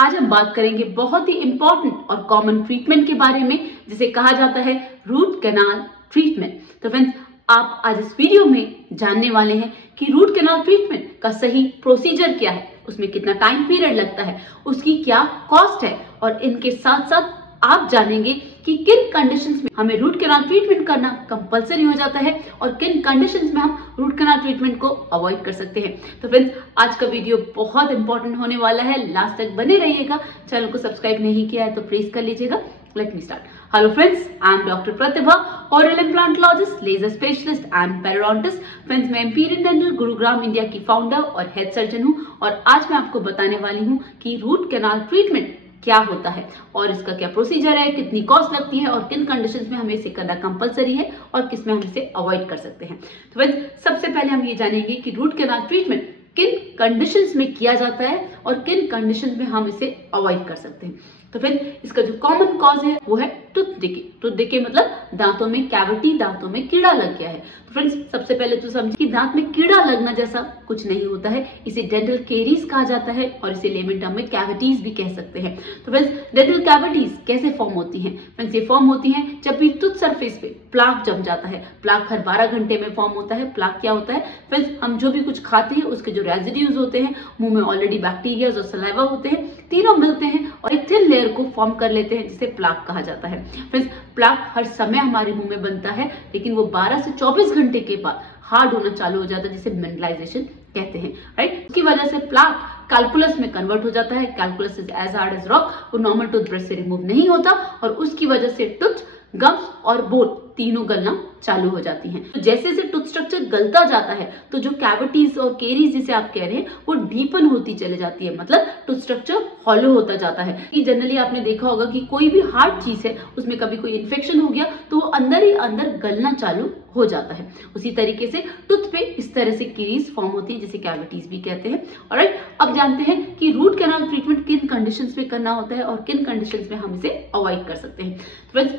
आज हम बात करेंगे बहुत ही इंपॉर्टेंट और कॉमन ट्रीटमेंट के बारे में जिसे कहा जाता है रूट कैनाल ट्रीटमेंट। तो फ्रेंड्स, आप आज इस वीडियो में जानने वाले हैं कि रूट कैनाल ट्रीटमेंट का सही प्रोसीजर क्या है, उसमें कितना टाइम पीरियड लगता है, उसकी क्या कॉस्ट है, और इनके साथ साथ आप जानेंगे कि किन कंडीशंस में हमें रूट कैनाल ट्रीटमेंट करना कंपलसरी हो जाता है और किन कंडीशंस में हम रूट कैनाल ट्रीटमेंट को अवॉइड कर सकते हैं। तो फ्रेंड्स, आज का वीडियो बहुत इंपॉर्टेंट होने वाला है, लास्ट तक बने रहिएगा। चैनल को सब्सक्राइब नहीं किया है तो प्लीज कर लीजिएगा। Let me start. Hello friends, I am doctor Pratibha, oral implantologist, laser specialist and periodontist. Friends, मैं इम्पीरियल डेंटल गुरुग्राम इंडिया की फाउंडर और हेड सर्जन हूँ और आज मैं आपको बताने वाली हूँ कि रूट कैनाल ट्रीटमेंट क्या होता है और इसका क्या प्रोसीजर है, कितनी कॉस्ट लगती है और किन कंडीशंस में हमें इसे करना कंपलसरी है और किस में हम इसे अवॉइड कर सकते हैं। तो फ्रेंड्स, सबसे पहले हम ये जानेंगे कि रूट कैनाल ट्रीटमेंट किन कंडीशंस में किया जाता है और किन कंडीशंस में हम इसे अवॉइड कर सकते हैं। तो फ्रेंड्स, इसका जो कॉमन कॉज है वो है टूथ डिके। टूथ डिके मतलब दांतों में कैविटी, दांतों में कीड़ा लग गया है। तो फ्रेंड्स, सबसे पहले तो समझिए कि दांत में कीड़ा लगना जैसा कुछ नहीं होता है, इसे डेंटल केरीज कहा जाता है और इसे लेमन टर्म में कैविटीज भी कह सकते हैं। तो फ्रेंड्स, डेंटल कैविटीज कैसे फॉर्म होती हैं? फ्रेंड्स, ये फॉर्म होती हैं जब भी टूथ सरफेस पे प्लाक जम जाता है। प्लाक हर 12 घंटे में फॉर्म होता है। प्लाक क्या होता है? फ्रेंड्स, हम जो भी कुछ खाते हैं उसके जो रेजिड्यूज होते हैं, मुंह में ऑलरेडी बैक्टीरिया और सलाइवा होते हैं, तीनों मिलते हैं और एक थिन लेयर को फॉर्म कर लेते हैं जिसे प्लाक कहा जाता है। फ्रेंड्स, प्लाक हर समय हमारे मुंह में बनता है, लेकिन वो 12 से 24 घंटे के बाद हार्ड होना चालू हो जाता है जिसे मिनरलाइजेशन कहते हैं, राइट। इसकी वजह से प्लाक कैलकुलस में कन्वर्ट हो जाता है। Calculus is as hard as rock. वो नॉर्मल टूथब्रश से रिमूव नहीं होता और उसकी वजह से टूथ, गम्स और बोन तीनों गलना चालू हो जाती हैं। तो जैसे जैसे टूथ स्ट्रक्चर गलता जाता है तो जो कैविटीज और केरीज जिसे आप कह रहे हैं वो डीपन होती चले जाती है, मतलब टूथ स्ट्रक्चर हॉलो होता जाता है। कि जनरली आपने देखा होगा कि कोई भी हार्ड चीज है उसमें कभी कोई इन्फेक्शन हो गया तो वो अंदर ही अंदर गलना चालू हो जाता है। उसी तरीके से टूथ पे इस तरह से केरीज फॉर्म होती है जिसे कैविटीज भी कहते हैं। ऑलराइट, अब जानते हैं कि रूट कैनाल ट्रीटमेंट किन कंडीशंस में करना होता है और किन कंडीशंस में हम इसे अवॉइड कर सकते हैं। फ्रेंड्स,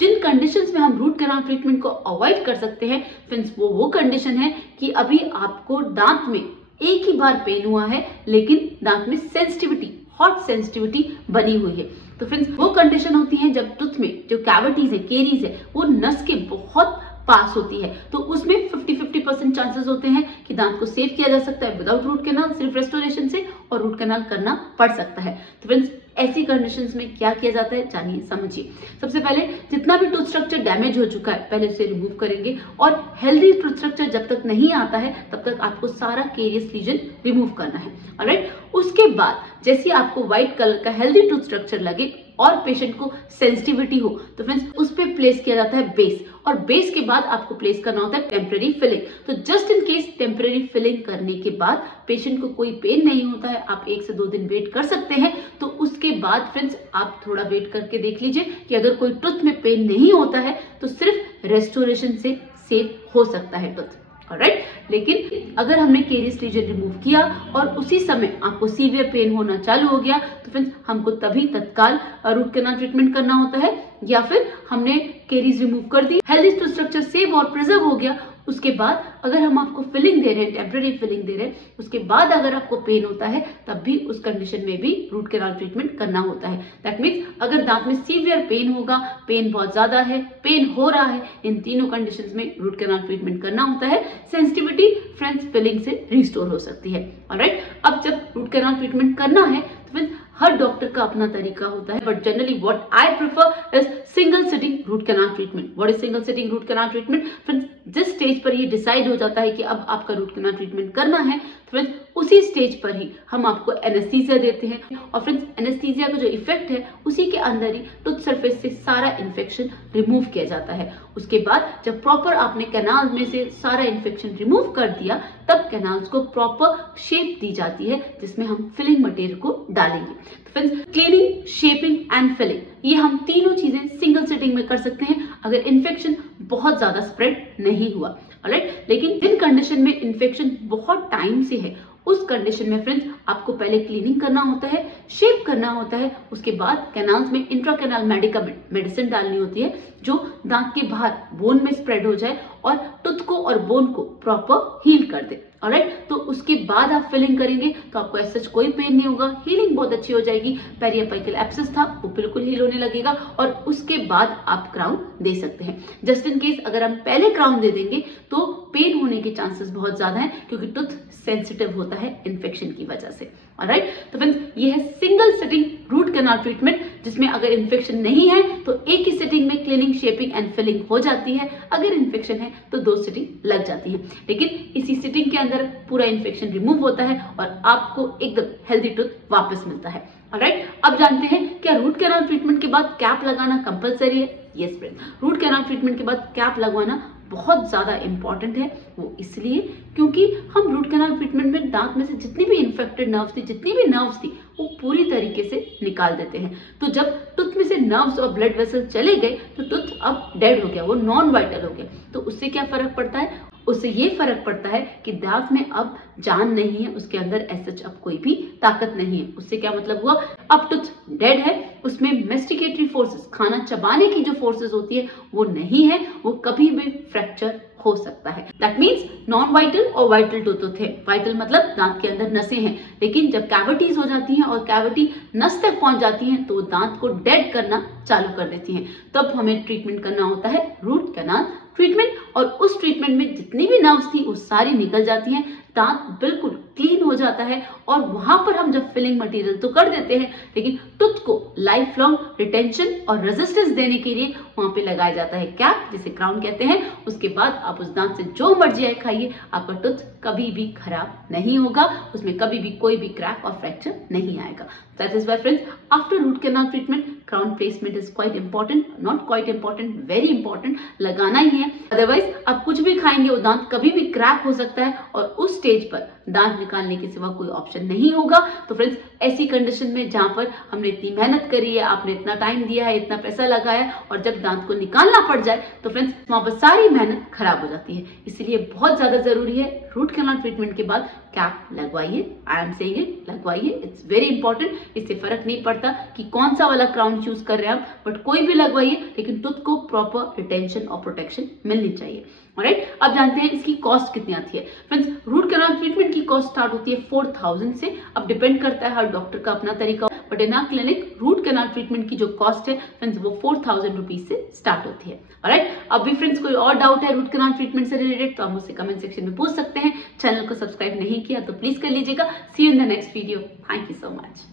जिन कंडीशंस में हम रूट कैनाल ट्रीटमेंट को अवॉइड कर सकते हैं, फ्रेंड्स, वो कंडीशन है कि अभी आपको दांत में एक ही बार पेन हुआ है लेकिन दांत में सेंसिटिविटी, हॉट सेंसिटिविटी बनी हुई है। तो फ्रेंड्स, वो कंडीशन होती है जब टूथ में जो कैविटीज है, केरीज है, वो नस के बहुत पास होती है। तो उसमें 50-50% चांसेस होते हैं कि दांत को सेव किया जा सकता है विदाउट रूट कैनाल, सिर्फ रेस्टोरेशन से, और रूट कैनाल करना पड़ सकता है। तो फ्रेंड्स, ऐसी कंडीशंस में क्या किया जाता है, जानिए, समझिए। सबसे पहले जितना भी टूथ स्ट्रक्चर डैमेज हो चुका है पहले उसे रिमूव करेंगे और हेल्दी टूथ स्ट्रक्चर जब तक नहीं आता है तब तक आपको सारा केरियस लीजन रिमूव करना है। ऑलराइट, उसके बाद जैसे आपको व्हाइट कलर का हेल्दी टूथ स्ट्रक्चर लगे और पेशेंट को सेंसिटिविटी हो तो फ्रेंड्स उस पे प्लेस किया जाता है बेस, और बेस के बाद आपको प्लेस करना होता है टेम्परेरी फिलिंग। तो just in case temporary filling करने के बाद पेशेंट को कोई पेन नहीं होता है, आप 1 से 2 दिन वेट कर सकते हैं। तो उसके बाद फ्रेंड्स आप थोड़ा वेट करके देख लीजिए कि अगर कोई टूथ में पेन नहीं होता है तो सिर्फ रेस्टोरेशन से सेव हो सकता है टूथ। ऑलराइट, लेकिन अगर हमने केरियस लीजन रिमूव किया और उसी समय आपको सीवियर पेन होना चालू हो गया तो फ्रेंड्स हमको तभी तत्काल रूट कैनाल ट्रीटमेंट करना होता है, या फिर हमने केरीज रिमूव कर दी, हेल्दी टूथ स्ट्रक्चर सेव और प्रिजर्व हो गया, उसके बाद अगर हम आपको फिलिंग दे रहे हैं, टेम्परेरी फिलिंग दे रहे हैं, उसके बाद अगर आपको पेन होता है तब भी उस कंडीशन में भी रूट कैनाल ट्रीटमेंट करना होता है। दैट मीन्स अगर दांत में सीवियर पेन होगा, पेन बहुत ज्यादा है, पेन हो रहा है, इन तीनों कंडीशंस में रूट कैनाल ट्रीटमेंट करना होता है। सेंसिटिविटी फ्रेंड्स फिलिंग से रिस्टोर हो सकती है। ऑलराइट, अब जब रूट कैनाल ट्रीटमेंट करना है तो फ्रेंड्स हर डॉक्टर का अपना तरीका होता है, but generally what I prefer is single sitting root canal treatment. What is single sitting root canal treatment? Friends, जिस स्टेज पर ये डिसाइड हो जाता है कि अब आपका रूट कैनाल ट्रीटमेंट करना है, फ्रेंड्स उसी स्टेज पर ही हम आपको एनेस्थीसिया देते हैं और फ्रेंड्स एनेस्थीसिया का जो इफेक्ट है उसी के अंदर ही टूथ सरफेस से सारा इन्फेक्शन रिमूव किया जाता है। उसके बाद जब प्रॉपर आपने कैनाल में से सारा इन्फेक्शन रिमूव कर दिया तब कैनाल्स को प्रॉपर शेप दी जाती है जिसमें हम फिलिंग मटेरियल को डालेंगे। तो friends, cleaning, shaping and filling ये हम तीनों चीजें सिंगल सिटिंग में कर सकते हैं अगर इन्फेक्शन बहुत ज्यादा स्प्रेड नहीं हुआ। ऑलराइट, लेकिन जिन कंडीशन में इन्फेक्शन बहुत टाइम से है उस कंडीशन में फ्रेंड्स आपको पहले क्लीनिंग करना होता है, शेप करना होता है, उसके बाद कैनाल्स में इंट्राकैनाल मेडिकामेंट, मेडिसिन डालनी होती है जो दांत के बाहर बोन में स्प्रेड हो जाए और टूथ को और बोन को प्रॉपर हील कर दे। ऑलराइट। तो उसके बाद आप फिलिंग करेंगे तो आपको ऐसा कोई पेन नहीं होगा, हीलिंग बहुत अच्छी हो जाएगी। पेरियापिकल एब्सेस था वो बिल्कुल हील होने लगेगा और उसके बाद आप क्राउन दे सकते हैं। जस्ट इन केस अगर हम पहले क्राउन दे देंगे तो पेन होने के चांसेस बहुत ज्यादा हैं, क्योंकि टूथ सेंसिटिव होता है इन्फेक्शन की वजह से, ऑलराइट। तो फ्रेंड्स ये है single sitting root canal treatment, जिसमें अगर इन्फेक्शन नहीं है तो एक ही सिटिंग में क्लीनिंग, शेपिंग एंड फिलिंग हो जाती है। अगर इन्फेक्शन है तो 2 सिटिंग लग जाती है, लेकिन इसी सिटिंग के अंदर पूरा इन्फेक्शन रिमूव होता है और आपको एकदम हेल्दी टूथ वापस मिलता है, ऑलराइट। अब जानते हैं क्या रूट कैनाल ट्रीटमेंट के बाद कैप लगाना कंपलसरी है? Yes friends, root canal treatment के बाद कैप लगवाना बहुत ज्यादा इंपॉर्टेंट है। वो इसलिए क्योंकि हम रूट कैनाल ट्रीटमेंट में दांत में से जितनी भी इन्फेक्टेड नर्व्स थी, जितनी भी नर्व्स थी, वो पूरी तरीके से निकाल देते हैं। तो जब टूथ में से नर्व्स और ब्लड वेसल चले गए तो टूथ अब डेड हो गया, वो नॉन वाइटल हो गया। तो उससे क्या फर्क पड़ता है? उससे ये फर्क पड़ता है कि दांत में अब जान नहीं है, उसके अंदर ऐसा अब कोई भी ताकत नहीं है। उससे क्या मतलब हुआ? अब टूथ डेड है, उसमें मेस्टिकेटरी फोर्सेस, खाना चबाने की जो फोर्सेस होती है वो नहीं है, वो कभी भी फ्रैक्चर हो सकता है। दैट मीन्स नॉन वाइटल और वाइटल टूथ है। वाइटल मतलब दांत के अंदर नसें हैं, लेकिन जब कैविटीज हो जाती हैं और कैविटी नस तक पहुंच जाती हैं तो वो दांत को डेड करना चालू कर देती हैं। तब हमें ट्रीटमेंट करना होता है रूट कैनाल ट्रीटमेंट, और उस ट्रीटमेंट में जितनी भी नर्व्स थी वो सारी निकल जाती हैं, दांत बिल्कुल क्लीन हो जाता है। और वहां पर हम जब फिलिंग मटेरियल तो कर देते हैं, लेकिन टूथ को लाइफ लॉन्ग रिटेंशन और रेजिस्टेंस देने के लिए वहां पे लगाया जाता है कैप, जिसे क्राउन कहते हैं। उसके बाद आप उस दांत से जो मर्जी आए खाइए, आपका टूथ कभी भी खराब नहीं होगा, उसमें कभी भी कोई भी क्रैक और फ्रैक्चर नहीं आएगा। That is why friends, after root canal treatment crown placement is quite important, not quite important, very important, लगाना ही है। अदरवाइज आप कुछ भी खाएंगे वो दांत कभी भी क्रैक हो सकता है और उस स्टेज पर दांत निकालने के सिवा कोई ऑप्शन नहीं होगा। तो फ्रेंड्स ऐसी कंडीशन में जहां पर हमने इतनी मेहनत करी है, आपने इतना टाइम दिया है, इतना पैसा लगाया, और जब दांत को निकालना पड़ जाए तो फ्रेंड्स वहां पर सारी मेहनत खराब हो जाती है। इसलिए बहुत ज्यादा जरूरी है रूट कैनाल ट्रीटमेंट के बाद कैप लगवाइए। आई एम सेइंग इट, लगवाइए, इट्स वेरी इंपॉर्टेंट। इससे फर्क नहीं पड़ता कि कौन सा वाला क्राउन चूज कर रहे हैं आप, बट कोई भी लगवाइए, लेकिन टूथ को प्रॉपर रिटेंशन और प्रोटेक्शन मिलनी चाहिए, ऑलराइट। अब जानते हैं इसकी कॉस्ट कितनी आती है। फ्रेंड्स रूट कैनाल ट्रीटमेंट की कॉस्ट स्टार्ट होती है 4000 से। अब डिपेंड करता है हर डॉक्टर का अपना तरीका, but in our clinic root canal treatment की जो कॉस्ट है फ्रेंड्स वो 4000 रुपीज से स्टार्ट होती है, ऑलराइट। अब भी फ्रेंड्स कोई और डाउट है रूट कैनाल ट्रीटमेंट से रिलेटेड तो आप मुझसे कमेंट सेक्शन में पूछ सकते हैं। चैनल को सब्सक्राइब नहीं किया तो प्लीज कर लीजिएगा। See you in the next video, thank you so much.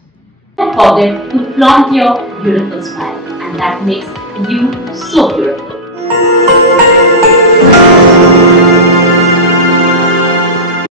Don't forget to flaunt your beautiful smile, and that makes you so beautiful.